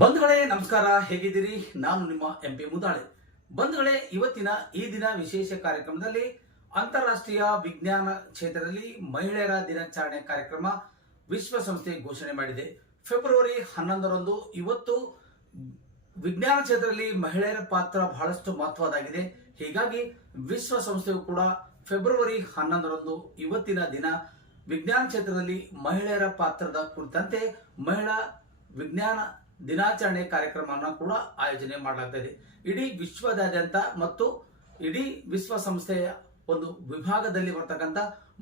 ಬಂಧುಗಳೇ ನಮಸ್ಕಾರ, ಹೇಗಿದ್ದೀರಿ? ನಾನು ನಿಮ್ಮ ಎಂಪಿ ಮುದಾಳೆ. ಬಂಧುಗಳೇ, ಇವತ್ತಿನ ಈ ದಿನ ವಿಶೇಷ ಕಾರ್ಯಕ್ರಮದಲ್ಲಿ ಅಂತಾರಾಷ್ಟ್ರೀಯ ವಿಜ್ಞಾನ ಕ್ಷೇತ್ರದಲ್ಲಿ ಮಹಿಳೆಯರ ದಿನಾಚರಣೆ ಕಾರ್ಯಕ್ರಮ ವಿಶ್ವಸಂಸ್ಥೆ ಘೋಷಣೆ ಮಾಡಿದೆ. ಫೆಬ್ರವರಿ 11ರಂದು ಇವತ್ತು ವಿಜ್ಞಾನ ಕ್ಷೇತ್ರದಲ್ಲಿ ಮಹಿಳೆಯರ ಪಾತ್ರ ಬಹಳಷ್ಟು ಮಹತ್ವದಾಗಿದೆ. ಹೀಗಾಗಿ ವಿಶ್ವಸಂಸ್ಥೆಯು ಕೂಡ ಫೆಬ್ರವರಿ 11ರಂದು ಇವತ್ತಿನ ದಿನ ವಿಜ್ಞಾನ ಕ್ಷೇತ್ರದಲ್ಲಿ ಮಹಿಳೆಯರ ಪಾತ್ರದ ಕುರಿತಂತೆ ಮಹಿಳಾ ವಿಜ್ಞಾನ ದಿನಾಚರಣೆ ಕಾರ್ಯಕ್ರಮವನ್ನು ಕೂಡ ಆಯೋಜನೆ ಮಾಡಲಾಗ್ತದೆ. ಇಡೀ ವಿಶ್ವದಾದ್ಯಂತ ಮತ್ತು ಇಡೀ ವಿಶ್ವಸಂಸ್ಥೆಯ ಒಂದು ವಿಭಾಗದಲ್ಲಿ ಬರ್ತಕ್ಕಂಥ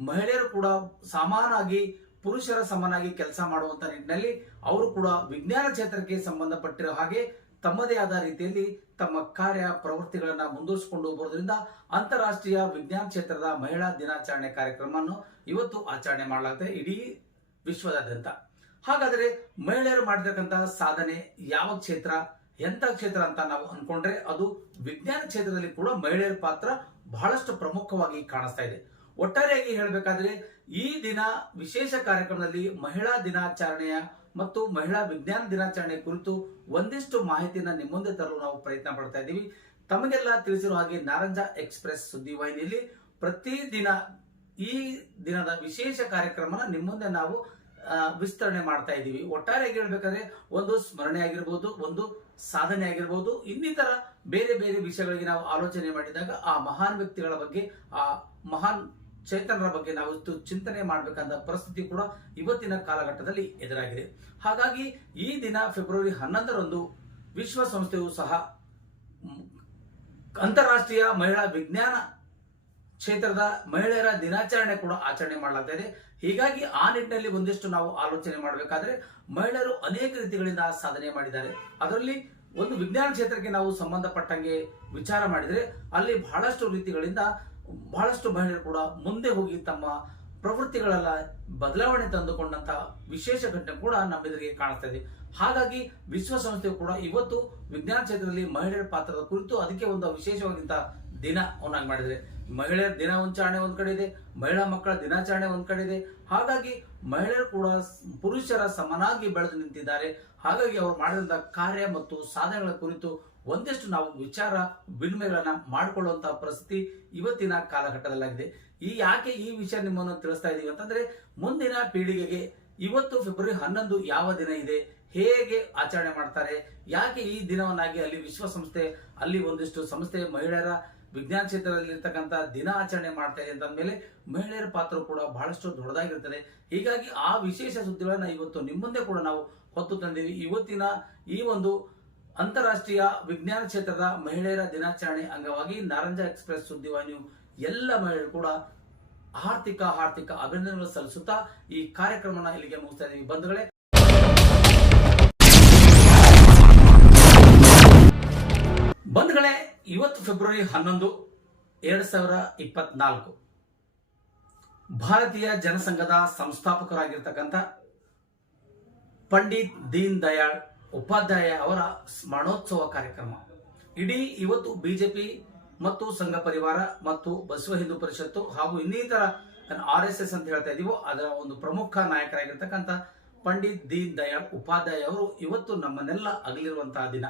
ಮಹಿಳೆಯರು ಕೂಡ ಸಮಾನಾಗಿ ಪುರುಷರ ಸಮನಾಗಿ ಕೆಲಸ ಮಾಡುವಂತ ನಿಟ್ಟಿನಲ್ಲಿ ಅವರು ಕೂಡ ವಿಜ್ಞಾನ ಕ್ಷೇತ್ರಕ್ಕೆ ಸಂಬಂಧಪಟ್ಟಿರೋ ಹಾಗೆ ತಮ್ಮದೇ ಆದ ರೀತಿಯಲ್ಲಿ ತಮ್ಮ ಕಾರ್ಯ ಪ್ರವೃತ್ತಿಗಳನ್ನ ಮುಂದುವರಿಸಿಕೊಂಡು ಬರೋದ್ರಿಂದ ಅಂತಾರಾಷ್ಟ್ರೀಯ ವಿಜ್ಞಾನ ಕ್ಷೇತ್ರದ ಮಹಿಳಾ ದಿನಾಚರಣೆ ಕಾರ್ಯಕ್ರಮವನ್ನು ಇವತ್ತು ಆಚರಣೆ ಮಾಡಲಾಗ್ತದೆ ಇಡೀ ವಿಶ್ವದಾದ್ಯಂತ. ಹಾಗಾದ್ರೆ ಮಹಿಳೆಯರು ಮಾಡಿರ್ತಕ್ಕಂತಹ ಸಾಧನೆ ಯಾವ ಕ್ಷೇತ್ರ, ಎಂತ ಕ್ಷೇತ್ರ ಅಂತ ನಾವು ಅನ್ಕೊಂಡ್ರೆ ಅದು ವಿಜ್ಞಾನ ಕ್ಷೇತ್ರದಲ್ಲಿ ಕೂಡ ಮಹಿಳೆಯರ ಪಾತ್ರ ಬಹಳಷ್ಟು ಪ್ರಮುಖವಾಗಿ ಕಾಣಿಸ್ತಾ ಇದೆ. ಒಟ್ಟಾರೆಯಾಗಿ ಹೇಳಬೇಕಾದ್ರೆ ಈ ದಿನ ವಿಶೇಷ ಕಾರ್ಯಕ್ರಮದಲ್ಲಿ ಮಹಿಳಾ ದಿನಾಚರಣೆಯ ಮತ್ತು ಮಹಿಳಾ ವಿಜ್ಞಾನ ದಿನಾಚರಣೆ ಕುರಿತು ಒಂದಿಷ್ಟು ಮಾಹಿತಿಯನ್ನ ನಿಮ್ಮ ಮುಂದೆ ತರಲು ನಾವು ಪ್ರಯತ್ನ ಪಡ್ತಾ ಇದ್ದೀವಿ. ತಮಗೆಲ್ಲ ತಿಳಿಸಿರುವ ಹಾಗೆ ನಾರಂಜ ಎಕ್ಸ್ಪ್ರೆಸ್ ಸುದ್ದಿವಾಹಿನಿಯಲ್ಲಿ ಪ್ರತಿದಿನ ಈ ದಿನದ ವಿಶೇಷ ಕಾರ್ಯಕ್ರಮನ ನಿಮ್ಮ ಮುಂದೆ ನಾವು ವಿಸ್ತರಣೆ ಮಾಡ್ತಾ ಇದ್ದೀವಿ. ಒಟ್ಟಾರೆಯಾಗಿ ಹೇಳ್ಬೇಕಾದ್ರೆ ಒಂದು ಸ್ಮರಣೆ ಆಗಿರ್ಬೋದು, ಒಂದು ಸಾಧನೆ ಆಗಿರ್ಬೋದು, ಇನ್ನಿತರ ಬೇರೆ ಬೇರೆ ವಿಷಯಗಳಿಗೆ ನಾವು ಆಲೋಚನೆ ಮಾಡಿದಾಗ ಆ ಮಹಾನ್ ವ್ಯಕ್ತಿಗಳ ಬಗ್ಗೆ, ಆ ಮಹಾನ್ ಚೇತನರ ಬಗ್ಗೆ ನಾವು ಚಿಂತನೆ ಮಾಡಬೇಕಂತ ಪರಿಸ್ಥಿತಿ ಕೂಡ ಇವತ್ತಿನ ಕಾಲಘಟ್ಟದಲ್ಲಿ ಎದುರಾಗಿದೆ. ಹಾಗಾಗಿ ಈ ದಿನ ಫೆಬ್ರವರಿ 11ರಂದು ವಿಶ್ವಸಂಸ್ಥೆಯು ಸಹ ಅಂತಾರಾಷ್ಟ್ರೀಯ ಮಹಿಳಾ ವಿಜ್ಞಾನ ಕ್ಷೇತ್ರದ ಮಹಿಳೆಯರ ದಿನಾಚರಣೆ ಕೂಡ ಆಚರಣೆ ಮಾಡಲಾಗ್ತಾ ಇದೆ. ಹೀಗಾಗಿ ಆ ನಿಟ್ಟಿನಲ್ಲಿ ಒಂದಿಷ್ಟು ನಾವು ಆಲೋಚನೆ ಮಾಡಬೇಕಾದ್ರೆ ಮಹಿಳೆಯರು ಅನೇಕ ರೀತಿಗಳಿಂದ ಸಾಧನೆ ಮಾಡಿದ್ದಾರೆ. ಅದರಲ್ಲಿ ಒಂದು ವಿಜ್ಞಾನ ಕ್ಷೇತ್ರಕ್ಕೆ ನಾವು ಸಂಬಂಧಪಟ್ಟಂಗೆ ವಿಚಾರ ಮಾಡಿದರೆ ಅಲ್ಲಿ ಬಹಳಷ್ಟು ರೀತಿಗಳಿಂದ ಬಹಳಷ್ಟು ಮಹಿಳೆಯರು ಕೂಡ ಮುಂದೆ ಹೋಗಿ ತಮ್ಮ ಪ್ರವೃತ್ತಿಗಳೆಲ್ಲ ಬದಲಾವಣೆ ತಂದುಕೊಂಡಂತಹ ವಿಶೇಷ ಘಟನೆ ಕೂಡ ನಮ್ಮೆದುರಿಗೆ ಕಾಣಿಸ್ತಾ ಇದೆ. ಹಾಗಾಗಿ ವಿಶ್ವಸಂಸ್ಥೆಯು ಕೂಡ ಇವತ್ತು ವಿಜ್ಞಾನ ಕ್ಷೇತ್ರದಲ್ಲಿ ಮಹಿಳೆಯರ ಪಾತ್ರದ ಕುರಿತು ಅದಕ್ಕೆ ಒಂದು ವಿಶೇಷವಾಗಿಂತ ದಿನವನ್ನಾಗಿ ಮಾಡಿದರೆ, ಮಹಿಳೆಯರ ದಿನಾಚರಣೆ ಒಂದ್ ಕಡೆ ಇದೆ, ಮಹಿಳಾ ಮಕ್ಕಳ ದಿನಾಚರಣೆ ಒಂದ್ ಕಡೆ ಇದೆ. ಹಾಗಾಗಿ ಮಹಿಳೆಯರು ಕೂಡ ಪುರುಷರ ಸಮನಾಗಿ ಬೆಳೆದು ನಿಂತಿದ್ದಾರೆ. ಹಾಗಾಗಿ ಅವರು ಮಾಡಿದಂತ ಕಾರ್ಯ ಮತ್ತು ಸಾಧನೆಗಳ ಕುರಿತು ಒಂದಿಷ್ಟು ನಾವು ವಿಚಾರ ವಿನಿಮಯಗಳನ್ನ ಮಾಡಿಕೊಳ್ಳುವಂತಹ ಪರಿಸ್ಥಿತಿ ಇವತ್ತಿನ ಕಾಲಘಟ್ಟದಲ್ಲಾಗಿದೆ. ಯಾಕೆ ಈ ವಿಷಯ ನಿಮ್ಮನ್ನು ತಿಳಿಸ್ತಾ ಇದೀವಿ ಅಂತಂದ್ರೆ, ಮುಂದಿನ ಪೀಳಿಗೆಗೆ ಇವತ್ತು ಫೆಬ್ರವರಿ 11 ಯಾವ ದಿನ ಇದೆ, ಹೇಗೆ ಆಚರಣೆ ಮಾಡ್ತಾರೆ, ಯಾಕೆ ಈ ದಿನವನ್ನಾಗಿ ಅಲ್ಲಿ ವಿಶ್ವಸಂಸ್ಥೆ ಅಲ್ಲಿ ಒಂದಿಷ್ಟು ಸಂಸ್ಥೆ ಮಹಿಳೆಯರ ವಿಜ್ಞಾನ ಕ್ಷೇತ್ರದಲ್ಲಿ ಇರ್ತಕ್ಕಂಥ ದಿನ ಆಚರಣೆ ಮಾಡ್ತಾ ಇದೆ ಅಂತಂದ್ಮೇಲೆ ಮಹಿಳೆಯರ ಪಾತ್ರ ಕೂಡ ಬಹಳಷ್ಟು ದೊಡ್ಡದಾಗಿರ್ತದೆ. ಹೀಗಾಗಿ ಆ ವಿಶೇಷ ಸುದ್ದಿಗಳನ್ನ ಇವತ್ತು ನಿಮ್ಮ ಮುಂದೆ ಕೂಡ ನಾವು ಹೊತ್ತು ತಂದೀವಿ. ಇವತ್ತಿನ ಈ ಒಂದು ಅಂತಾರಾಷ್ಟ್ರೀಯ ವಿಜ್ಞಾನ ಕ್ಷೇತ್ರದ ಮಹಿಳೆಯರ ದಿನಾಚರಣೆ ಅಂಗವಾಗಿ ನಾರಂಜ ಎಕ್ಸ್ಪ್ರೆಸ್ ಸುದ್ದಿವಾಹಿನಿಯು ಎಲ್ಲ ಮಹಿಳೆಯರು ಕೂಡ ಆರ್ಥಿಕ ಅಭಿನಂದನೆಗಳು ಸಲ್ಲಿಸುತ್ತಾ ಈ ಕಾರ್ಯಕ್ರಮನ ಇಲ್ಲಿಗೆ ಮುಗಿಸ್ತಾ ಇದ್ದೀವಿ. ಬಂಧುಗಳೇ, ಇವತ್ತು ಫೆಬ್ರವರಿ 11, 2024 ಭಾರತೀಯ ಜನಸಂಘದ ಸಂಸ್ಥಾಪಕರಾಗಿರ್ತಕ್ಕಂಥ ಪಂಡಿತ್ ದೀನ್ ದಯಾಳ್ ಉಪಾಧ್ಯಾಯ ಅವರ ಸ್ಮರಣೋತ್ಸವ ಕಾರ್ಯಕ್ರಮ. ಇಡೀ ಇವತ್ತು ಬಿಜೆಪಿ ಮತ್ತು ಸಂಘ ಪರಿವಾರ ಮತ್ತು ಬಸವ ಹಿಂದೂ ಪರಿಷತ್ತು ಹಾಗೂ ಇನ್ನಿತರ RSS ಅಂತ ಹೇಳ್ತಾ ಇದೀವೋ ಅದರ ಒಂದು ಪ್ರಮುಖ ನಾಯಕರಾಗಿರ್ತಕ್ಕಂಥ ಪಂಡಿತ್ ದೀನ್ ದಯಾಳ್ ಉಪಾಧ್ಯಾಯ ಅವರು ಇವತ್ತು ನಮ್ಮನ್ನೆಲ್ಲ ಅಗಲಿರುವಂತಹ ದಿನ.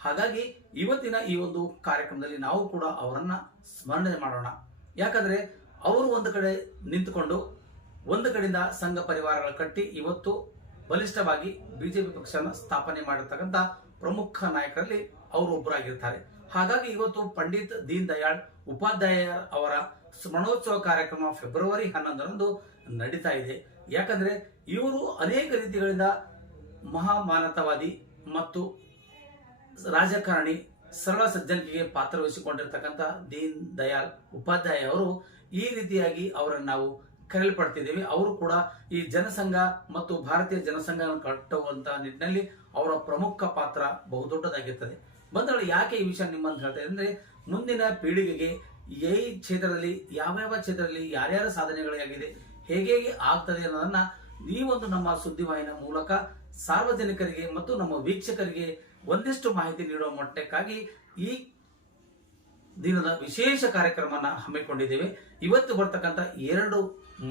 ಹಾಗಾಗಿ ಇವತ್ತಿನ ಈ ಒಂದು ಕಾರ್ಯಕ್ರಮದಲ್ಲಿ ನಾವು ಕೂಡ ಅವರನ್ನ ಸ್ಮರಣೆ ಮಾಡೋಣ. ಯಾಕಂದ್ರೆ ಅವರು ಒಂದು ಕಡೆ ನಿಂತುಕೊಂಡು ಒಂದು ಕಡೆಯಿಂದ ಸಂಘ ಪರಿವಾರಗಳ ಕಟ್ಟಿ ಇವತ್ತು ಬಲಿಷ್ಠವಾಗಿ ಬಿಜೆಪಿ ಪಕ್ಷನ ಸ್ಥಾಪನೆ ಮಾಡಿರ್ತಕ್ಕಂಥ ಪ್ರಮುಖ ನಾಯಕರಲ್ಲಿ ಅವರು ಒಬ್ಬರಾಗಿರ್ತಾರೆ. ಹಾಗಾಗಿ ಇವತ್ತು ಪಂಡಿತ್ ದೀನ್ ದಯಾಳ್ ಉಪಾಧ್ಯಾಯ ಅವರ ಸ್ಮರಣೋತ್ಸವ ಕಾರ್ಯಕ್ರಮ ಫೆಬ್ರವರಿ 11ರಂದು ನಡೀತಾ ಇದೆ. ಯಾಕಂದ್ರೆ ಇವರು ಅನೇಕ ರೀತಿಗಳಿಂದ ಮಹಾಮಾನವತಾವಾದಿ ಮತ್ತು ರಾಜಕಾರಣಿ, ಸರಳ ಸಜ್ಜನಿಕೆಗೆ ಪಾತ್ರವಹಿಸಿಕೊಂಡಿರ್ತಕ್ಕಂಥ ದೀನ್ ದಯಾಳ್ ಉಪಾಧ್ಯಾಯ ಅವರು ಈ ರೀತಿಯಾಗಿ ಅವರನ್ನು ನಾವು ಕರೆಯಲ್ಪಡ್ತಿದ್ದೇವೆ. ಅವರು ಕೂಡ ಈ ಜನಸಂಘ ಮತ್ತು ಭಾರತೀಯ ಜನಸಂಘ ಕಟ್ಟುವಂತಹ ನಿಟ್ಟಿನಲ್ಲಿ ಅವರ ಪ್ರಮುಖ ಪಾತ್ರ ಬಹುದೊಡ್ಡದಾಗಿರ್ತದೆ. ಬಂಧುಗಳು, ಯಾಕೆ ಈ ವಿಷಯ ನಿಮ್ಮನ್ನು ಹೇಳ್ತಾ ಇದೆ ಅಂದ್ರೆ, ಮುಂದಿನ ಪೀಳಿಗೆಗೆ ಈ ಕ್ಷೇತ್ರದಲ್ಲಿ ಯಾವ್ಯಾವ ಕ್ಷೇತ್ರದಲ್ಲಿ ಯಾರ್ಯಾರ ಸಾಧನೆಗಳಾಗಿದೆ, ಹೇಗೆ ಆಗ್ತದೆ ಅನ್ನೋದನ್ನ ಈ ಒಂದು ನಮ್ಮ ಸುದ್ದಿವಾಹಿನಿಯ ಮೂಲಕ ಸಾರ್ವಜನಿಕರಿಗೆ ಮತ್ತು ನಮ್ಮ ವೀಕ್ಷಕರಿಗೆ ಒಂದಿಷ್ಟು ಮಾಹಿತಿ ನೀಡುವ ಮಟ್ಟಕ್ಕಾಗಿ ಈ ದಿನದ ವಿಶೇಷ ಕಾರ್ಯಕ್ರಮನ ಹಮ್ಮಿಕೊಂಡಿದ್ದೇವೆ. ಇವತ್ತು ಬರ್ತಕ್ಕಂಥ 2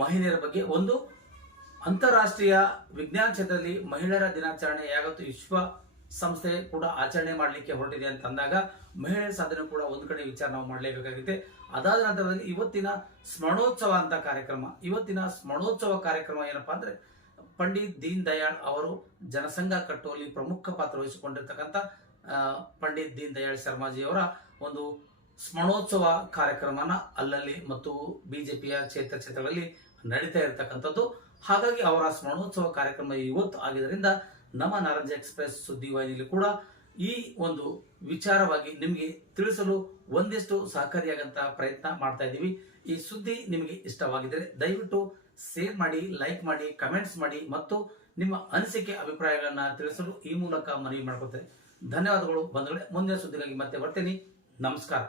ಮಹಿಳೆಯರ ಬಗ್ಗೆ, ಒಂದು ಅಂತಾರಾಷ್ಟ್ರೀಯ ವಿಜ್ಞಾನ ಕ್ಷೇತ್ರದಲ್ಲಿ ಮಹಿಳೆಯರ ದಿನಾಚರಣೆ ಯಾವತ್ತು ವಿಶ್ವ ಸಂಸ್ಥೆ ಕೂಡ ಆಚರಣೆ ಮಾಡಲಿಕ್ಕೆ ಹೊರಟಿದೆ ಅಂತ ಅಂದಾಗ ಮಹಿಳೆಯರ ಸಾಧನೆ ಕೂಡ ಒಂದು ಕಡೆ ವಿಚಾರ ನಾವು ಮಾಡಲೇಬೇಕಾಗಿದೆ. ಅದಾದ ನಂತರದಲ್ಲಿ ಇವತ್ತಿನ ಸ್ಮರಣೋತ್ಸವ ಅಂತ ಕಾರ್ಯಕ್ರಮ, ಇವತ್ತಿನ ಸ್ಮರಣೋತ್ಸವ ಕಾರ್ಯಕ್ರಮ ಏನಪ್ಪಾ ಅಂದ್ರೆ ಪಂಡಿತ್ ದೀನ್ ದಯಾಳ್ ಅವರು ಜನಸಂಘ ಕಟ್ಟುವಲ್ಲಿ ಪ್ರಮುಖ ಪಾತ್ರ ವಹಿಸಿಕೊಂಡಿರ್ತಕ್ಕಂಥ ಪಂಡಿತ್ ದೀನ್ ದಯಾಳ್ ಶರ್ಮಾಜಿ ಅವರ ಒಂದು ಸ್ಮರಣೋತ್ಸವ ಕಾರ್ಯಕ್ರಮನ ಅಲ್ಲಲ್ಲಿ ಮತ್ತು ಬಿಜೆಪಿಯ ಕ್ಷೇತ್ರಗಳಲ್ಲಿ ನಡೀತಾ ಇರತಕ್ಕಂಥದ್ದು. ಹಾಗಾಗಿ ಅವರ ಸ್ಮರಣೋತ್ಸವ ಕಾರ್ಯಕ್ರಮ ಇವತ್ತು ಆಗಿದ್ದರಿಂದ ನಮ್ಮ ನಾರಂಜ ಎಕ್ಸ್ಪ್ರೆಸ್ ಸುದ್ದಿವಾಹಿನಿಯಲ್ಲಿ ಕೂಡ ಈ ಒಂದು ವಿಚಾರವಾಗಿ ನಿಮಗೆ ತಿಳಿಸಲು ಒಂದಿಷ್ಟು ಸಹಕಾರಿಯಾಗಂತ ಪ್ರಯತ್ನ ಮಾಡ್ತಾ ಇದ್ದೀವಿ. ಈ ಸುದ್ದಿ ನಿಮಗೆ ಇಷ್ಟವಾಗಿದ್ದರೆ ದಯವಿಟ್ಟು ಶೇರ್ ಮಾಡಿ, ಲೈಕ್ ಮಾಡಿ, ಕಮೆಂಟ್ಸ್ ಮಾಡಿ ಮತ್ತು ನಿಮ್ಮ ಅನಿಸಿಕೆ ಅಭಿಪ್ರಾಯಗಳನ್ನ ತಿಳಿಸಲು ಈ ಮೂಲಕ ಮನವಿ ಮಾಡ್ಕೊಳ್ತೇನೆ. ಧನ್ಯವಾದಗಳು ಬಂಧುಗಳೇ. ಮುಂದಿನ ಸುದ್ದಿಗಾಗಿ ಮತ್ತೆ ಬರ್ತೇನೆ. ನಮಸ್ಕಾರ.